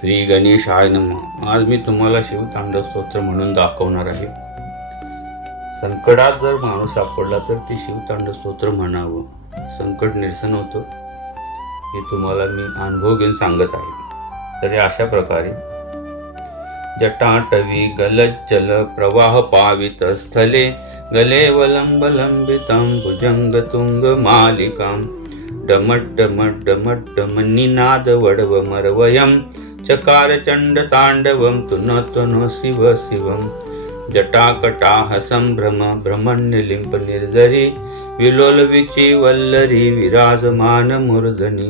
श्री गणेशाय नमः. आज मी तुम्हाला शिवतांडव स्तोत्र म्हणून दाखवणार आहे. संकटात जर माणूस सापडला तर ते शिवतांडव स्तोत्र म्हणावं, संकट निरसन होतं. हे तुम्हाला मी अनुभव घेऊन सांगत आहे. तर अशा प्रकारे जटाटवी गलज्जल प्रवाह पावित स्थले गलेवलंबलंबितं भुजंगतुंग मालिकां डमड्डमड्डमड्डम निनाद वडवमरवयं चकार चंड तांडवं तुनो शिव शिवं जटाकटाह संभ्रम भ्रमण्यलिंप निर्जरी विलोल विची वल्लरी विराजमान मूर्धनी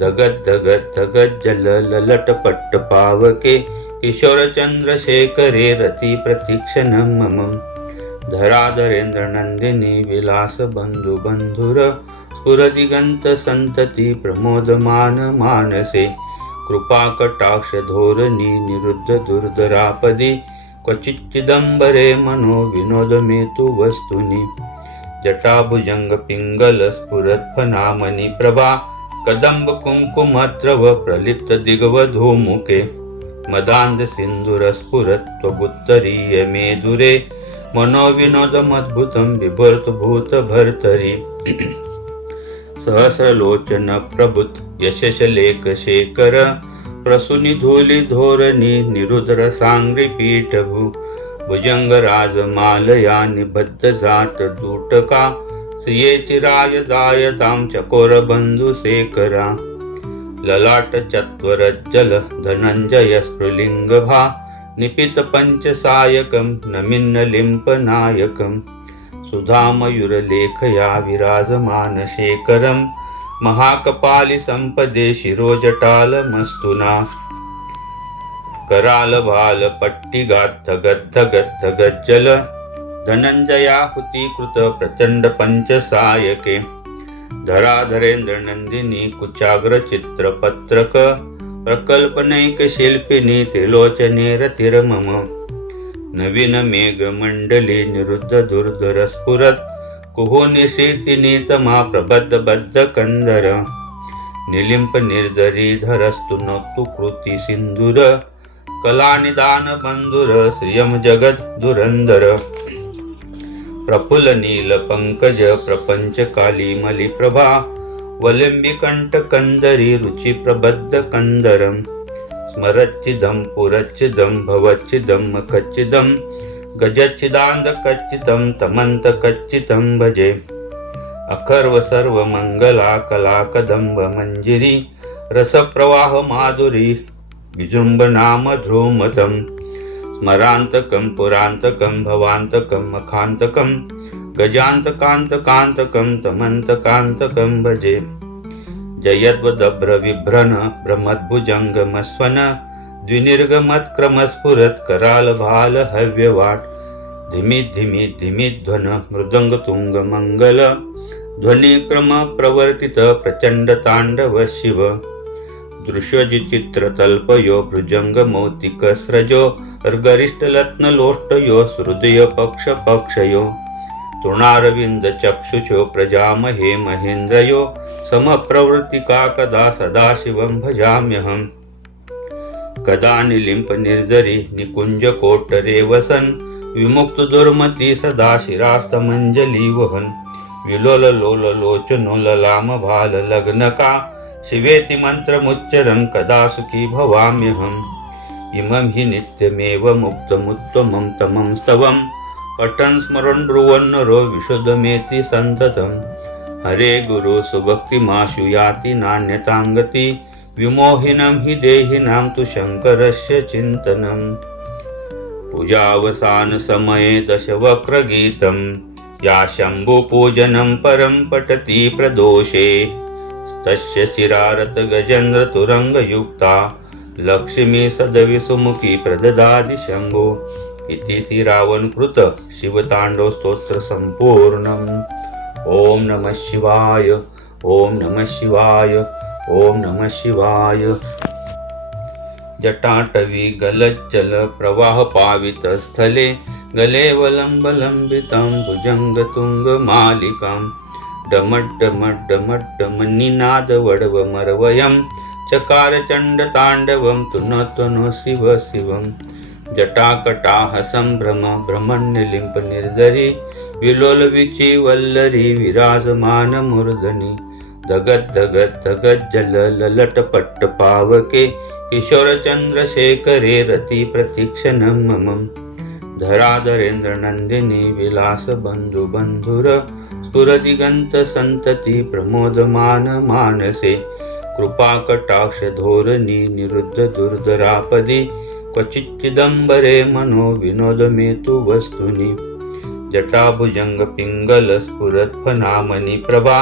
धगत धगत धगत जल ललटपट्ट पावके किशोर चंद्रशेखरे रती प्रतीक्षण मम धराधरेंद्र नंदिनी विलास बंधु बंधुर स्फुरदिगंत संतती प्रमोदमान मानसे कृपा कटाक्ष धोरणी निरुद्ध दुर्धरापदी क्वचिच्चिदंबरे मनो विनोद मेतु वस्तुनी जटाभुजंग पिंगल स्फुरत फनामणी प्रभा कदंब कुंकुमत्रव प्रलिप्त दिग्वधूमुखे मदांध सिंधुर स्फुरत त्वगुत्तरीय मेदुरे मनोविनोदमद्भुतं बिभर्तु भूत भर्तरी सहस्रलोचन प्रभुत यशशलेख शेखर प्रसूनि धूलि धोरणी निरुद्र सांग्री पीठभू भुजंग राजमालया निबद्ध जाट दूटका सिये राय जायतां चकोर बंधु शेखरा ललाट चत्वरज्जल धनंजय स्फुलिंगभा निपित पंचसायकं नमिन्न लिंपनायकं सुधामयूरलेखया विराजमान शेखरं महाकपालि संपदे शिरोजटालमस्तुना कराल भाल पट्टिगात्थ गद्ध गद्ध गज्जल धनंजयाहुतीकृत प्रचंड पंचसायके धराधरेंद्र नंदिनी कुचाग्र चित्रपत्रक प्रकल्पनैक शिल्पिनी त्रिलोचने रतिर्मम नवीन मेघ मंडली निरुद्ध दुर्धर स्फुरत कुहो निशीतिनी तमा प्रबद्ध बद्ध कंदर निलिंप निर्जरी धरस्तु नोत्तु कृती सिंधुर कला निदान बंधुर श्रियम जगत दुरंदर प्रफुल्ल नील पंकज प्रपंच काली मलि प्रभा वलिंबी कंठ कंदरी रुचि प्रबद्ध कंदरम स्मरच्चिदं पुरच्चिदं भवच्चिदं मखच्चिदं गजच्चिदान्द कच्चितं तमन्त कच्चितं भजे अखर्व सर्व मंगला कला कदंब मंजिरी रसप्रवाह माधुरी विजृंभनाम ध्रुमतं स्मरान्तकं पुरान्तकं भवान्तकं मखान्तकं गजान्तकान्तकान्तकं तमन्तकान्तकं भजे जयद्वदभ्र विभ्रन भ्रमद्भुजंगमस्वन द्विनिर्गमत्क्रमस्फुरत कराल भाल हव्यवाट धिमित धिमित धिमित ध्वन मृदंग तुंग मंगल ध्वनिक्रम प्रवर्तित प्रचंड तांडव शिव दृश्यजिचित्र तल्पयो भुजंग मौतिक स्रजो गर्गरिष्ठ लत्न लोष्टयो हृदय पक्ष पक्षयो तृणारविंद चक्षुषो प्रजामहे महेंद्रयो समप्रवृत्तिका कदा सदाशिवं भजाम्यहम् कदा निलिंप निर्जरी निकुंज कोटरे वसन विमुक्त दुर्मती सदा शिरास्तमंजली वहन विलोल लोल लोचनो ललाम भाल लग्नका शिवेति मंत्रमुच्चरं कदा सुखी भवाम्यहम् इमं हि नित्यमेव मुक्तमुत्तमं तमं स्तवं पठन् स्मरन् ब्रुवन्नरो विशुद्धमेति सन्ततं हरे गुरु सुभक्तिमाशु याति नान्यतांगति विमोहिनं हि देहिनां तु शङ्करस्य चिन्तनं पूजावसान समये दशवक्रगीतं या शम्भुपूजनं परं पठति प्रदोषे तस्य शिरारत गजेन्द्र तुरंगयुक्ता लक्ष्मी सदविसुमुखी प्रददाति शंभो इति श्री रावणकृत शिवतांडव स्तोत्र संपूर्णम्. ओम नमः शिवाय. ओम नमः शिवाय. ओम नमः शिवाय. जटाटवी गलज्जल प्रवाह पावित स्थले गलेवलंबलंबितं भुजंगतुंग मालिकां डमड्डमड्डमड्डम निनाद वडवमरवयं चकार चंड तांडवम तुन तुन शिव शिवम जटाकटाह संभ्रम भ्रमण्यलिंप निर्जरी विलोल विची वल्लरी विराजमान मूर्धनी धगत धगत धगत जल ललटपट्ट पावके किशोर चंद्रशेखरे रती प्रतीक्षणं मम धराधरेंद्र नंदिनी विलास बंधु बंधुर स्फुरदिगंत संतती प्रमोदमान मानसे कृपा कटाक्ष धोरणी निरुद्ध दुर्धरापदी क्वचिच्चिदंबरे मनो विनोद मेतु वस्तुनी जटाभुजंग पिंगल स्फुरत फनामनी प्रभा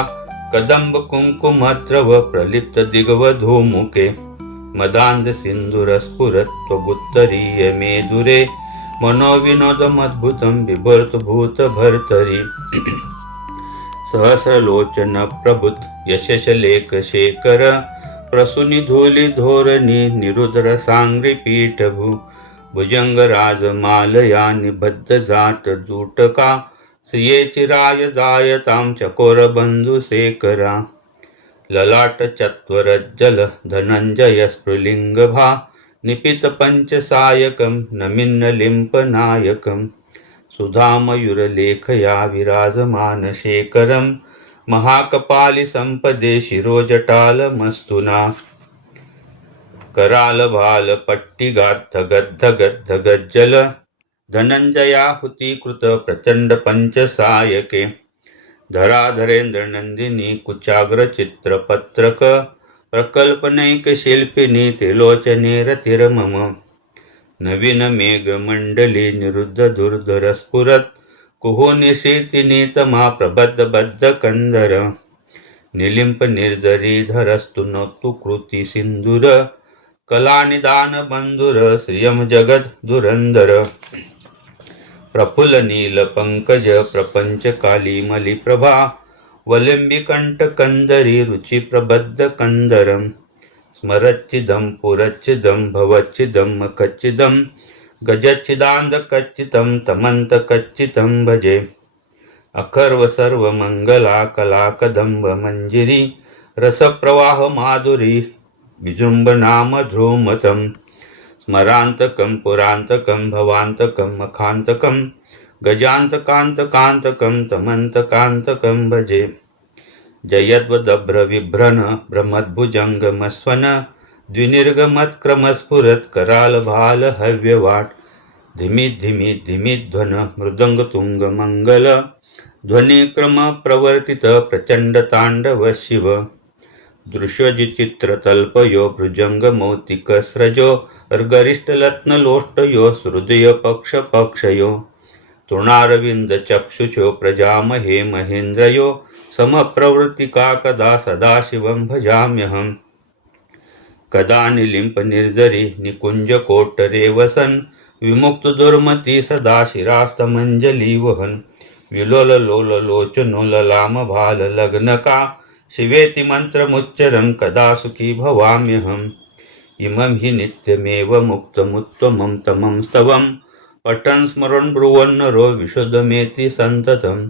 कदंब कुंकुमत्रव प्रलिप्त दिग्वधूमुखे मदांध सिंधुर स्फुरत त्वगुत्तरीय मेदुरे मनोविनोदमद्भुतं बिभर्त भूत भर्तरी सहस्रलोचन प्रभुत यशशलेख शेखर प्रसूनि धूलि धोरणी निरुद्र सांग्री पीठभू भुजंग राजमालया निबद्ध जाट दूटका सिये चिराय जायतां चकोर बंधु शेखरा ललाट चत्वरज्जल धनंजय स्फुलिंगभा निपित पंचसायकं नमिन्न लिंपनायकं सुधामयूरलेखया विराजमान शेखरं महाकपालि संपदे शिरोजटालमस्तुना करालभाल पट्टिगात् धगद्धगद्धगज्जल धनंजयाहुतीकृत प्रचंड पंचसायके धराधरेंद्र नंदिनी कुचाग्र चित्रपत्रक प्रकल्पनैक शिल्पिनी त्रिलोचने रतिर्मम नवीन मेघमंडली निरुद्ध दुर्धर स्फुरत कुहो निशीतिनी तमा प्रबद्ध बद्ध कंदर निलिंप निर्जरी धरस्तु नोतु कृती सिंधुर कलानिदान बंधुर श्रियम जगद दुरंदर प्रफुल्ल नील पंकज प्रपंच काली मली प्रभा वलंबी कंठ कंदरी रुचि प्रबद्ध कंदरम स्मरच्चिदं पुरच्चिदं भवच्चिदं मखच्चिदं गजच्चिदांद कच्चितं तमंत कच्चितं भजे अखर्व सर्व मंगला कला कदंब मंजिरी रसप्रवाह माधुरी विजृंभणाम ध्रुमतं स्मरांतकं पुरांतकं भवांतकं मखांतकं गजांतकांतकांतकं तमंतकांतकं भजे जयद्वदभ्र विभ्रन भ्रमद्भुजंगमस्वन द्विनिर्गमत्क्रमस्फुरत कराल भाल हव्यवाट धिमित धिमित धिमित ध्वन मृदंग तुंग मंगल ध्वनिक्रम प्रवर्तित प्रचंड तांडव शिव दृश्यजिचित्रतल्पयो भुजंग मौतिक स्रजो गर्गरिष्ठ लत्नलोष्टयो हृदय पक्ष पक्षयो तृणारविंद चक्षुषो प्रजामहे महेन्द्रयो समप्रवृत्तिका कदा सदाशिवं भजाम्यहम् कदा निलिंप निर्जरी निकुंज कोटरे वसन विमुक्त दुर्मती सदा शिरास्तमंजली वहन विलोल लोल लोचनो ललाम भाल लग्नका शिवेति मंत्रमुच्चरं कदा सुखी भवाम्यहम् इमं हि नित्यमेव मुक्तमुत्तमं तमं स्तवं पठन् स्मरन् ब्रुवन्नरो विशुद्धमेति सन्ततं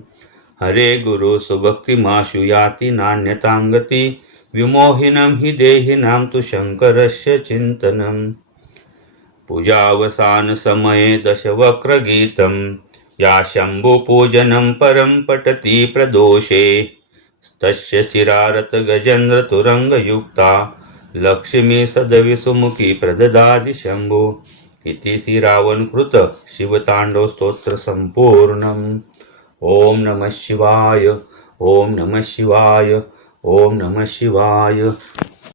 हरे गुरु सुभक्तिमाशु याति नान्यतां गति विमोहिनं हि देहिनां तु शङ्करस्य चिन्तनं पूजावसान समये दशवक्रगीतं या शम्भुपूजनं परं पठति प्रदोषे तस्य शिरारत गजेन्द्र तुरंगयुक्ता लक्ष्मी सदविसुमुखी प्रददाति शंभो इति श्रीरावणकृत शिवतांडव स्तोत्र संपूर्णम्। ओम नमः शिवाय, ओम नमः शिवाय, ओम नमः शिवाय।